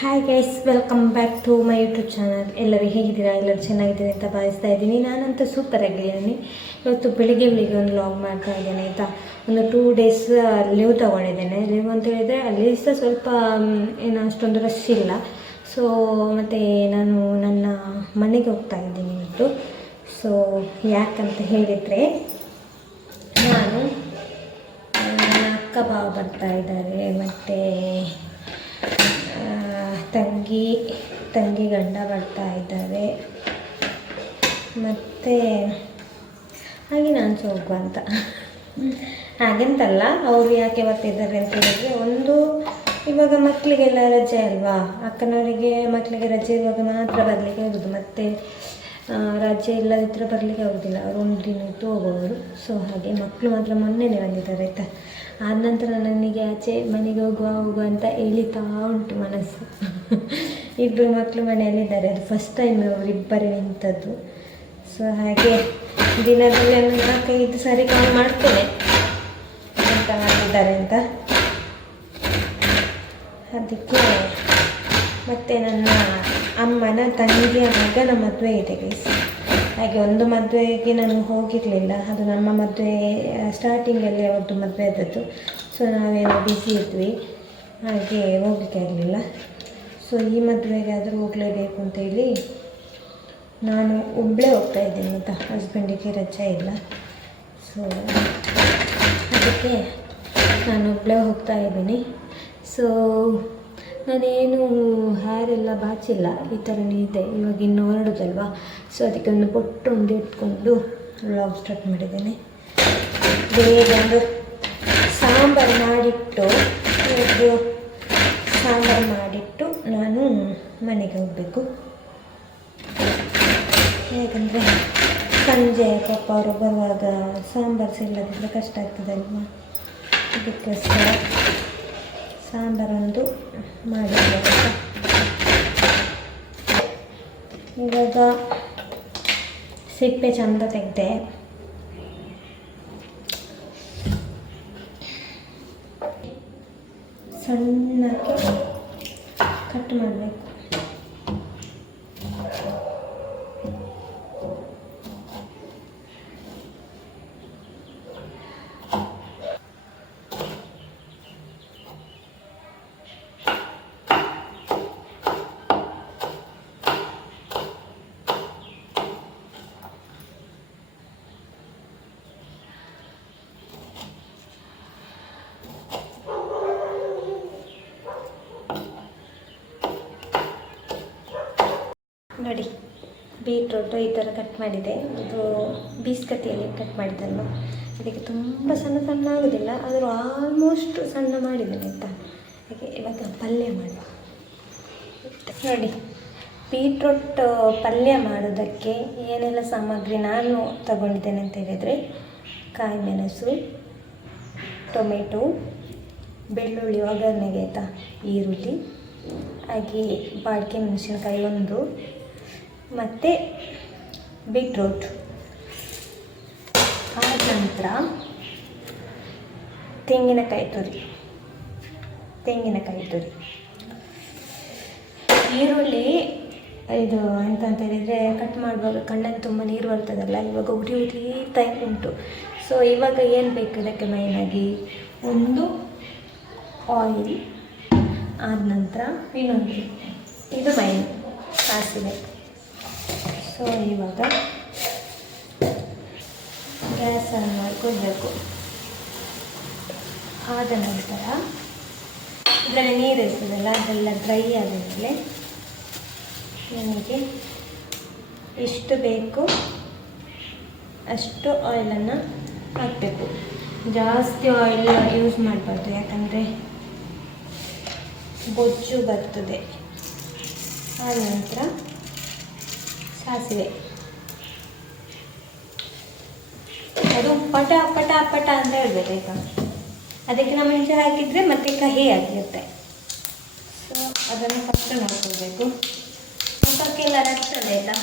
Hi guys, welcome back to my YouTube channel. ಎಲ್ಲರೂ ಹೇಗಿದ್ದೀರಾ? ಎಲ್ಲರೂ ಚೆನ್ನಾಗಿದ್ದೀರಿ ಅಂತ ಭಾವಿಸ್ತಾ ಇದ್ದೀನಿ. ನಾನಂತೂ ಸೂಪರ್ ಆಗಿದ್ದೀನಿ. ಇವತ್ತು ಬೆಳಿಗ್ಗೆ ಒಂದು ಲಾಗ್ ಮಾಡ್ತಾ ಇದ್ದೇನೆ ಆಯಿತಾ. ಒಂದು 2 ಡೇಸ್ ಲೀವ್ ತೊಗೊಂಡಿದ್ದೇನೆ. ಲೀವ್ ಅಂತ ಹೇಳಿದರೆ ಅಲ್ಲಿ ಸಹ ಸ್ವಲ್ಪ ಏನು ಅಷ್ಟೊಂದು ರಶ್ ಇಲ್ಲ. ಸೊ ಮತ್ತು ನಾನು ನನ್ನ ಮನೆಗೆ ಹೋಗ್ತಾ ಇದ್ದೀನಿ ಇವತ್ತು. ಸೊ ಯಾಕಂತ ಹೇಳಿದರೆ ನಾನು ನನ್ನ ಅಕ್ಕ ಭಾವ ಬರ್ತಾ ಇದ್ದಾರೆ, ಮತ್ತು ತಂಗಿ ಗಂಡ ಬರ್ತಾ ಇದ್ದಾರೆ, ಮತ್ತು ಹಾಗೆ ನಾನು ಸಹ ಹೋಗುವ ಅಂತ. ಹಾಗೆಂತಲ್ಲ, ಅವರು ಯಾಕೆ ಬರ್ತಿದ್ದಾರೆ ಅಂತ ಹೇಳಿದರೆ, ಒಂದು ಇವಾಗ ಮಕ್ಕಳಿಗೆಲ್ಲ ರಜೆ ಅಲ್ವಾ, ಅಕ್ಕನವರಿಗೆ ಮಕ್ಕಳಿಗೆ ರಜೆ ಇರುವಾಗ ಮಾತ್ರ ಬರಲಿಕ್ಕೆ ಆಗೋದು, ಮತ್ತು ರಜೆ ಇಲ್ಲದಿದ್ದರೆ ಬರಲಿಕ್ಕೆ ಆಗೋದಿಲ್ಲ. ಅವರು 1 ದಿನ ಇದ್ದು ಹೋಗೋರು. ಸೊ ಹಾಗೆ ಮಕ್ಕಳು ಮಾತ್ರ ಮೊನ್ನೆನೇ ಬಂದಿದ್ದಾರೆ ಆಯಿತಾ. ಆದ ನಂತರ ನನಗೆ ಆಚೆ ಮನೆಗೆ ಹೋಗುವ ಅಂತ ಎಳಿತಾ ಉಂಟು ಮನಸ್ಸು. ಇಬ್ಬರು ಮಕ್ಕಳು ಮನೆಯಲ್ಲಿದ್ದಾರೆ. ಅದು ಫಸ್ಟ್ ಟೈಮ್ ಅವರಿಬ್ಬರೇ ನಿಂತದ್ದು. ಸೊ ಹಾಗೆ ದಿನದಲ್ಲಿ 4-5 ಸಾರಿ ಕಾಲ್ ಮಾಡ್ತೇನೆ ಅಂತ ಮಾಡಿದ್ದಾರೆ ಅಂತ. ಅದಕ್ಕೆ ಮತ್ತು ನನ್ನ ಅಮ್ಮನ ತಂಗಿಯ ಮಗನ ಮದುವೆ ಇದೆ ಗೈಸ್. ಹಾಗೆ ಒಂದು ಮದುವೆಗೆ ನಾನು ಹೋಗಿರಲಿಲ್ಲ. ಅದು ನಮ್ಮ ಮದುವೆ ಸ್ಟಾರ್ಟಿಂಗಲ್ಲಿ ಅವ್ರದ್ದು ಮದುವೆ ಆದದ್ದು. ಸೊ ನಾವೇನೋ ಬ್ಯುಸಿ ಇದ್ವಿ, ಹಾಗೆ ಹೋಗಲಿಕ್ಕೆ ಆಗಲಿಲ್ಲ. ಸೊ ಈ ಮದುವೆಗೆ ಆದರೂ ಹೋಗಲೇಬೇಕು ಅಂತೇಳಿ ನಾನು ಒಬ್ಬಳೇ ಹೋಗ್ತಾ ಇದ್ದೀನಿ ಆಯಿತಾ. ಹಸ್ಬೆಂಡಿಗೆ ರಜೆ ಇಲ್ಲ. ಸೊ ಅದಕ್ಕೆ ನಾನು ಒಬ್ಬಳೇ ಹೋಗ್ತಾ ಇದ್ದೀನಿ. ಸೊ ನಾನೇನು ಹೇರೆಲ್ಲ ಬಾಚಿಲ್ಲ, ಈ ಥರನೇ ಇದೆ. ಇವಾಗ ಇನ್ನೂ ಹೊರಡೋದಲ್ವಾ. ಸೊ ಅದಕ್ಕೆ ಒಂದು ಬೊಟ್ಟು ಇಟ್ಕೊಂಡು ವ್ಲಾಗ್ ಸ್ಟಾರ್ಟ್ ಮಾಡಿದ್ದೇನೆ. ಬೇಗ ಒಂದು ಸಾಂಬಾರು ಮಾಡಿಟ್ಟು ನಾನು ಮನೆಗೆ ಹೋಗಬೇಕು. ಹೇಗೆಂದರೆ ಸಂಜೆ ಪಾಪ ಅವರು ಬರುವಾಗ ಸಾಂಬಾರು ಸಿಲ್ಲದಿದ್ದರೆ ಕಷ್ಟ ಆಗ್ತದಲ್ವಾ. ಅದಕ್ಕೋಸ್ಕರ ಸಾಂಬಾರೊಂದು ಮಾಡಿದ್ದೇನೆ. ಇವಾಗ ಸಿಪ್ಪೆ ಚಂದ ತೆಗೆದೆ. ಸಣ್ಣಕ್ಕೆ ಕಟ್ ಮಾಡಬೇಕು. ನೋಡಿ, ಬೀಟ್ರೋಟು ಈ ಥರ ಕಟ್ ಮಾಡಿದೆ. ಇದು ಬೀಸ್ಕತ್ತಿಯಲ್ಲಿ ಕಟ್ ಮಾಡಿದ್ದಲ್ವ, ಇದಕ್ಕೆ ತುಂಬ ಸಣ್ಣ ಆಗೋದಿಲ್ಲ, ಆದರೂ ಆಲ್ಮೋಸ್ಟ್ ಸಣ್ಣ ಮಾಡಿದ್ದೇನೆ ಆಯಿತಾ. ಹಾಗೆ ಇವಾಗ ಪಲ್ಯ ಮಾಡುವ. ನೋಡಿ, ಬೀಟ್ರೋಟ್ ಪಲ್ಯ ಮಾಡೋದಕ್ಕೆ ಏನೆಲ್ಲ ಸಾಮಗ್ರಿ ನಾನು ತಗೊಂಡಿದ್ದೇನೆ ಅಂತ ಹೇಳಿದರೆ, ಕಾಯಿ ಮೆಣಸು, ಟೊಮೆಟೊ, ಬೆಳ್ಳುಳ್ಳಿ ಒಗ್ಗರಣೆಗೆ ಆಯಿತಾ, ಈರುಳ್ಳಿ, ಹಾಗೆ ಬಾಡಿಗೆ ಮೆಣಸಿನಕಾಯಿ 1, ಮತ್ತು ಬೀಟ್ರೋಟ್. ಆದ ನಂತರ ತೆಂಗಿನಕಾಯಿ ತುರಿ, ಈರುಳ್ಳಿ. ಇದು ಎಂತ ಅಂತ ಹೇಳಿದರೆ, ಕಟ್ ಮಾಡುವಾಗ ಕಣ್ಣಲ್ಲಿ ತುಂಬ ನೀರು ಬರ್ತದಲ್ಲ, ಇವಾಗ ಉರಿತಾ ಉಂಟು. ಸೊ ಇವಾಗ ಏನು ಬೇಕು ಇದಕ್ಕೆ ಮೈನಾಗಿ, ಒಂದು ಆಯಿಲ್, ಆದ ನಂತರ ಇನ್ನೊಂದು ಇದು ಮೈನ್ ಸಾಸಿವೆ. ಸೊ ಇವಾಗ ಗ್ಯಾಸನ್ನು ಮಾಡ್ಕೊಳ್ಬೇಕು. ಆದ ನಂತರ ಇದರಲ್ಲಿ ನೀರು ಇರ್ತದಲ್ಲ, ಅದೆಲ್ಲ ಡ್ರೈ ಆದ ಮೇಲೆ ನನಗೆ ಎಷ್ಟು ಬೇಕು ಅಷ್ಟು ಆಯಿಲನ್ನು ಹಾಕಬೇಕು. ಜಾಸ್ತಿ ಆಯಿಲ್ ಯೂಸ್ ಮಾಡಬಾರ್ದು, ಯಾಕಂದರೆ ಬೊಜ್ಜು ಬರ್ತದೆ. ಆದ ನಂತರ ಸಾಸಿವೆ, ಅದು ಪಟ ಪಟ ಪಟ ಅಂತ ಹೇಳ್ಬೇಕಾಯ್ತಾ. ಅದಕ್ಕೆ ನಾವು ಮುಂಚೆ ಹಾಕಿದರೆ ಮತ್ತೆ ಕಹಿ ಆಗಿರುತ್ತೆ. ಸೊ ಅದನ್ನು ಫಸ್ಟ್ ನೋಡ್ಕೊಳ್ಬೇಕು. ಮುಖಕ್ಕೆಲ್ಲ ರಕ್ಷಣೆ ಆಯಿತಾ.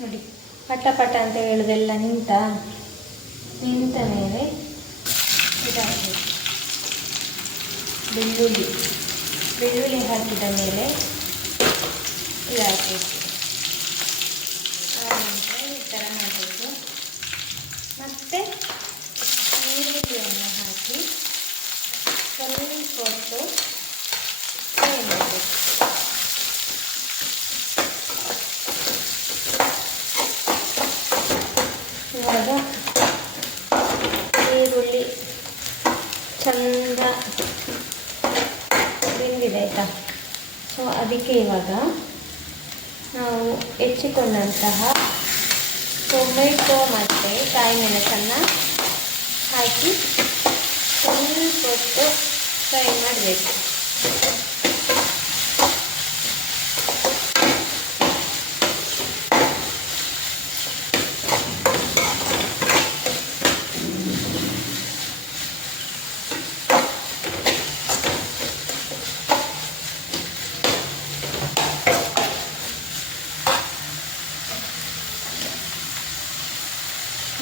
ನೋಡಿ ಪಟ ಪಟ ಅಂತ ಹೇಳೋದೆಲ್ಲ ನಿಂತ ಮೇಲೆ ಇದಾಗಬೇಕು. ಬೆಳ್ಳುಳ್ಳಿ ಹಾಕಿದ ಮೇಲೆ ಇದಾಗಬೇಕು. ಆನಂತರ ಈ ಥರ ಮಾಡಬೇಕು. ಮತ್ತು ಈರುಳ್ಳಿಯನ್ನು ಹಾಕಿ ಸ್ವಲ್ಪ ಹೊತ್ತು ಫ್ರೈ ಮಾಡಬೇಕು. ಇವಾಗ ಈರುಳ್ಳಿ ಚಂದ ಬೆಂದಿದೆ ಆಯಿತಾ. ಸೊ ಅದಕ್ಕೆ ಇವಾಗ ನಾವು ಹೆಚ್ಚಿಕೊಂಡಂತಹ ಟೊಮೆಟೊ ಮತ್ತು ಕಾಯಿ ಮೆಣಸನ್ನು ಹಾಕಿ ಸ್ವಲ್ಪ ಹೊತ್ತು ಫ್ರೈ ಮಾಡಬೇಕು.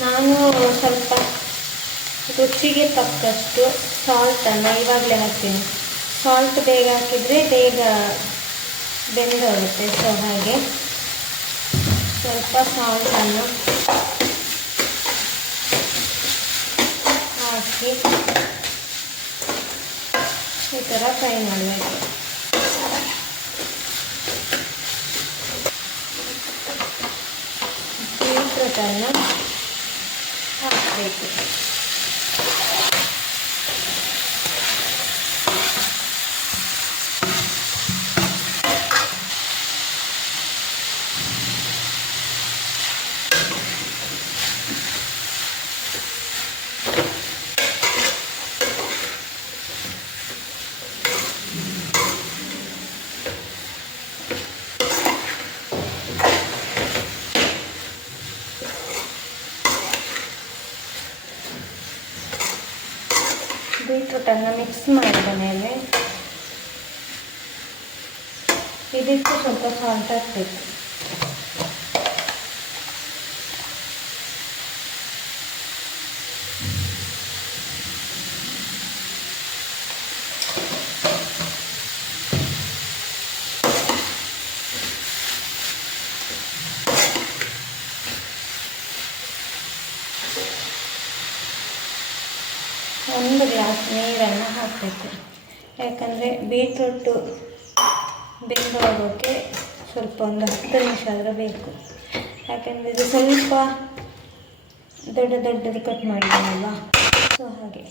ನಾನು ಸ್ವಲ್ಪ ರುಚಿಗೆ ತಕ್ಕಷ್ಟು ಸಾಲ್ಟನ್ನು ಇವಾಗಲೇ ಹಾಕ್ತೀನಿ. ಸಾಲ್ಟ್ ಬೇಗ ಹಾಕಿದರೆ ಬೇಗ ಬೆಂದೋಗುತ್ತೆ. ಸೊ ಹಾಗೆ ಸ್ವಲ್ಪ ಸಾಲ್ಟನ್ನು ಹಾಕಿ ಈ ಥರ ಫ್ರೈ ಮಾಡಬೇಕು. ಬೀಟ್ರೂಟನ್ನು ಹಾಕಬೇಕು. ಬೀಟ್ರೂಟನ್ನು ಮಿಕ್ಸ್ ಮಾಡಿದ ಮೇಲೆ ಇದಕ್ಕೆ ಸ್ವಲ್ಪ ಸಾಲ್ಟ್ ಹಾಕಬೇಕು. ಒಂದು ಗ್ಲಾಸ್ ನೀರನ್ನು ಹಾಕಬೇಕು. ಯಾಕಂದರೆ ಬೀಟ್ರೂಟು ಬೆಂದೋಗೋಕ್ಕೆ ಸ್ವಲ್ಪ ಒಂದು 10 ನಿಮಿಷ ಆದರೂ ಬೇಕು. ಯಾಕಂದರೆ ಇದು ಸ್ವಲ್ಪ ದೊಡ್ಡದು ಕಟ್ ಮಾಡಿದ್ದೀನಲ್ವ. ಸೊ ಹಾಗೆ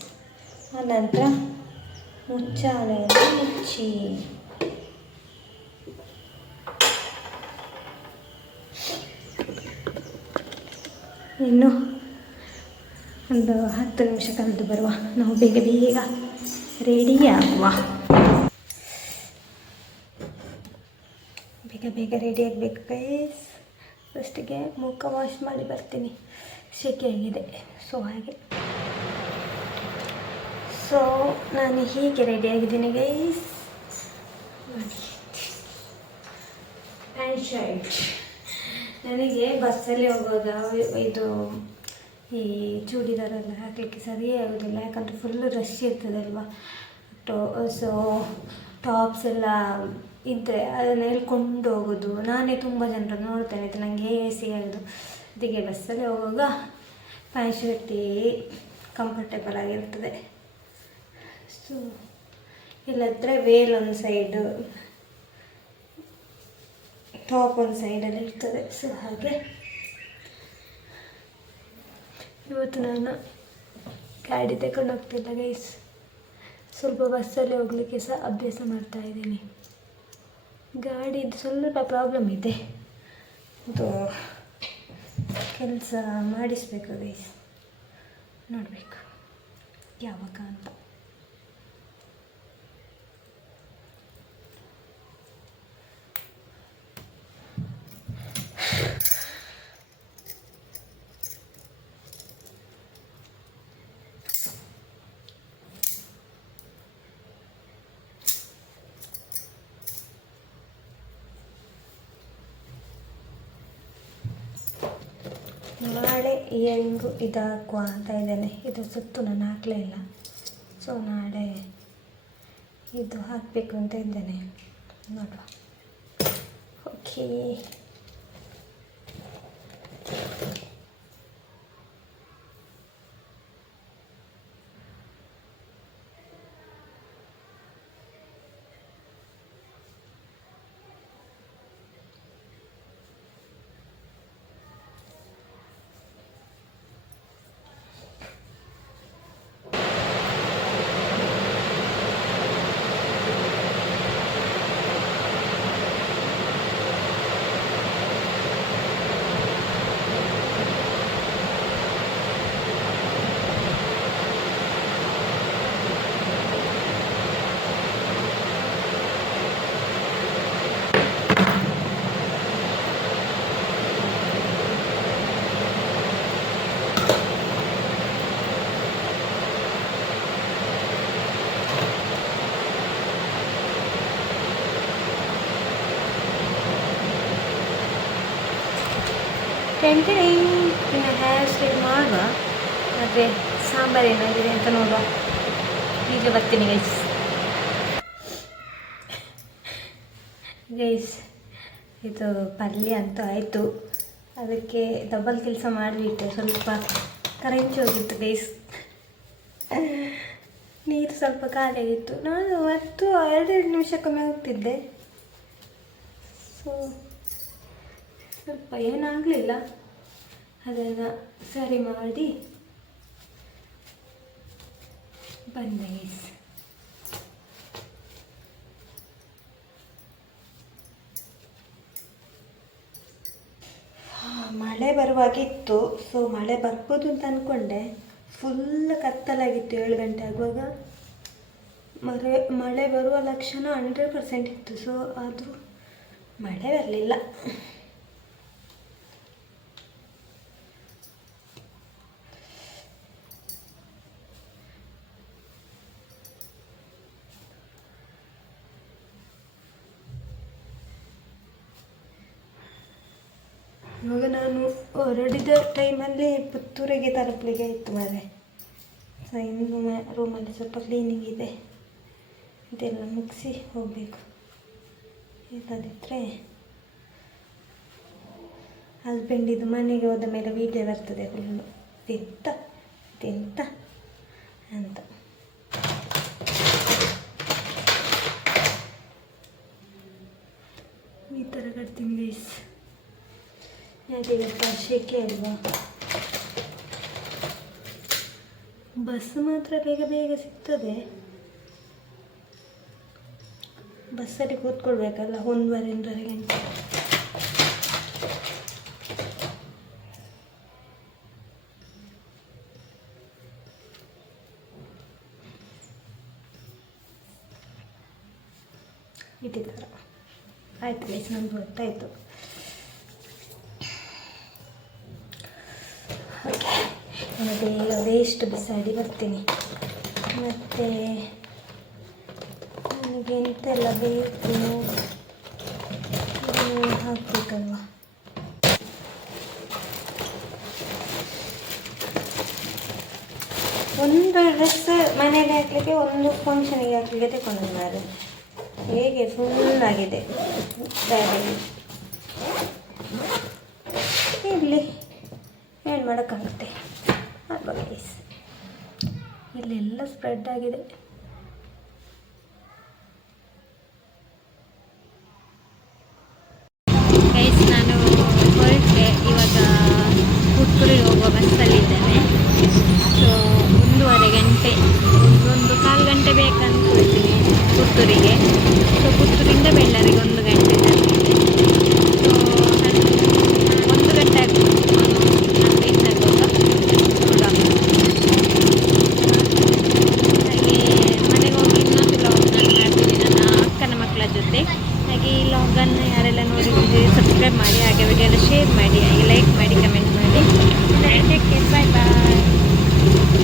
ಆನಂತರ ಮುಚ್ಚಾಲೆಯನ್ನು ಮುಚ್ಚಿ ಇನ್ನು ಒಂದು 10 ನಿಮಿಷ ಕಳೆದು ಬರುವ. ನಾವು ಬೇಗ ರೆಡಿ ಆಗುವ. ಬೇಗ ರೆಡಿ ಆಗಬೇಕು ಗೈಸ್. ಫಸ್ಟಿಗೆ ಮುಖ ವಾಶ್ ಮಾಡಿ ಬರ್ತೀನಿ, ಸೆಕೆಯಾಗಿದೆ. ಸೊ ಹಾಗೆ ನಾನು ಹೀಗೆ ರೆಡಿಯಾಗಿದ್ದೀನಿ ಗೈಸ್. ನೋಡಿ, ಪ್ಯಾಂಟ್ ಶರ್ಟ್. ನನಗೆ ಬಸ್ಸಲ್ಲಿ ಹೋಗುವಾಗ ಇದು ಈ ಚೂಡಿದಾರೆಲ್ಲ ಹಾಕಲಿಕ್ಕೆ ಸರಿ ಆಗೋದಿಲ್ಲ. ಯಾಕಂದರೆ ಫುಲ್ಲು ರಶ್ ಇರ್ತದಲ್ವ. ಸೊ ಟಾಪ್ಸ್ ಎಲ್ಲ ಇದ್ದರೆ ಅದನ್ನು ಹೇಳ್ಕೊಂಡು ಹೋಗೋದು. ನಾನೇ ತುಂಬ ಜನರನ್ನು ನೋಡ್ತೇನೆ, ಇದು ನನಗೆ ಏಸಿ ಆಗೋದು. ಅದಕ್ಕೆ ಬಸ್ಸಲ್ಲಿ ಹೋಗುವಾಗ ಪ್ಯಾಂಟ್ ಶರ್ಟೇ ಕಂಫರ್ಟೇಬಲ್ ಆಗಿರ್ತದೆ. ಸೊ ಇಲ್ಲದ್ರೆ ವೇಲ್ ಒಂದು ಸೈಡು, ಟಾಪ್ ಒಂದು ಸೈಡಲ್ಲಿ ಇರ್ತದೆ. ಸೊ ಹಾಗೆ ಇವತ್ತು ನಾನು ಗಾಡಿ ತಗೊಂಡು ಹೋಗ್ತಿಲ್ಲ ಗೈಸ್. ಸ್ವಲ್ಪ ಬಸ್ಸಲ್ಲಿ ಹೋಗಲಿಕ್ಕೆ ಸಹ ಅಭ್ಯಾಸ ಮಾಡ್ತಾಯಿದ್ದೀನಿ. ಗಾಡಿದು ಸ್ವಲ್ಪ ಪ್ರಾಬ್ಲಮ್ ಇದೆ, ಅದು ಕೆಲಸ ಮಾಡಿಸಬೇಕು ಗೈಸ್. ನೋಡಬೇಕು ಯಾವಾಗ ಅಂತ. ನಾಳೆ ಇಯರಿಂಗು ಇದು ಹಾಕುವ ಅಂತ ಇದ್ದೇನೆ. ಇದು ಸುತ್ತು ನಾನು ಹಾಕಲೇ ಇಲ್ಲ, ಸೊ ನಾಳೆ ಇದು ಹಾಕಬೇಕು ಅಂತ ಇದ್ದೇನೆ. ನೋಡುವ. ಓಕೆ, ಇನ್ನು ಹೇರ್ ಸ್ಟೈಲ್ ಮಾಡುವ. ಮತ್ತು ಸಾಂಬಾರು ಏನಾಗಿದೆ ಅಂತ ನೋಡುವ. ಈಗ ಬರ್ತೀನಿ ಗೈಸ್. ಇದು ಪಲ್ಯ ಅಂತೂ ಆಯಿತು. ಅದಕ್ಕೆ ಡಬಲ್ ಕೆಲಸ ಮಾಡಿಬಿಟ್ಟೆ. ಸ್ವಲ್ಪ ಕರೆಂಚಿ ಹೋಗಿತ್ತು ಗೈಸ್, ನೀರು ಸ್ವಲ್ಪ ಖಾಲಿ ಆಗಿತ್ತು. ನಾನು 2 ನಿಮಿಷಕ್ಕೊಮ್ಮೆ ಹೋಗ್ತಿದ್ದೆ, ಸೊ ಸ್ವಲ್ಪ ಏನಾಗಲಿಲ್ಲ. ಅದನ್ನು ಸರಿ ಮಾಡಿ ಬಂದೆ ಗೈಸ್. ಮಳೆ ಬರುವಾಗಿತ್ತು, ಸೊ ಮಳೆ ಬರ್ಬೋದು ಅಂತ ಅಂದ್ಕೊಂಡೆ. ಫುಲ್ ಕತ್ತಲಾಗಿತ್ತು 7 ಗಂಟೆ ಆಗುವಾಗ. ಮಳೆ ಬರುವ ಲಕ್ಷಣ 100% ಇತ್ತು. ಸೊ ಅದು ಮಳೆ ಬರಲಿಲ್ಲ. ಇವಾಗ ನಾನು ಹೊರಡಿದ ಟೈಮಲ್ಲಿ ಪುತ್ತೂರಿಗೆ ತಲುಪಲಿಕ್ಕೆ ಆಯಿತು ಮಾರೆ. ಸೊ ಇನ್ನು ರೂಮಲ್ಲಿ ಸ್ವಲ್ಪ ಕ್ಲೀನಿಂಗ್ ಇದೆ, ಇದೆಲ್ಲ ಮುಗಿಸಿ ಹೋಗಬೇಕು. ಇಲ್ಲದಿದ್ದರೆ ಹಸ್ಬೆಂಡಿದು ಮನೆಗೆ ಹೋದ ಮೇಲೆ ವೀಡಿಯೋ ಬರ್ತದೆ ಫುಲ್ಲು ತಿಂತ ಅಂತ. ಈ ಥರ ಕಟ್ತೀನಿ ಗೈಸ್. ಯಾಕೆ ಶೆಕೆ ಅಲ್ವಾ. ಬಸ್ ಮಾತ್ರ ಬೇಗ ಸಿಗ್ತದೆ. ಬಸ್ಸಲ್ಲಿ ಕೂತ್ಕೊಳ್ಬೇಕಲ್ಲ 1-2 ಗಂಟೆ. ಇದೇ ಥರ ಆಯಿತು ಗೈಸ್, ನಮ್ದು ಗೊತ್ತಾಯಿತು. ನಾನು ಬೇಗ ವೇಸ್ಟ್ ಬಿಸಾಡಿ ಬರ್ತೀನಿ. ಮತ್ತು ನನಗೆ ಎಂತೆಲ್ಲ ಬೇಕು ಹಾಕಬೇಕಲ್ವ. ಒಂದು ಡ್ರೆಸ್ ಮನೆಯಲ್ಲಿ ಹಾಕಲಿಕ್ಕೆ, ಒಂದು ಫಂಕ್ಷನಿಗೆ ಹಾಕಲಿಕ್ಕೆ ತಗೊಂಡಿದ್ದಾರೆ. ಹೇಗೆ ಫುಲ್ಲಾಗಿದೆ ಬ್ಯಾಗಲ್ಲಿ. ಇರಲಿ, ಏನು ಮಾಡೋಕ್ಕಾಗುತ್ತೆ ಅಲ್ವಾ ಗೈಸ್. ಇಲ್ಲೆಲ್ಲ ಸ್ಪ್ರೆಡ್ ಆಗಿದೆ. ಗೈಸ್, ನಾನು ಹೊರಟೆ. ಇವಾಗ ಪುತ್ತೂರಿಗೆ ಹೋಗುವ ಬಸ್ಸಲ್ಲಿದ್ದೇನೆ. ಸೊ 1.5 ಗಂಟೆ, 1.25 ಗಂಟೆ ಬೇಕಂದ್ಕೊಳ್ತೀನಿ ಪುತ್ತೂರಿಗೆ. ಸೊ ಪುತ್ತೂರಿಂದ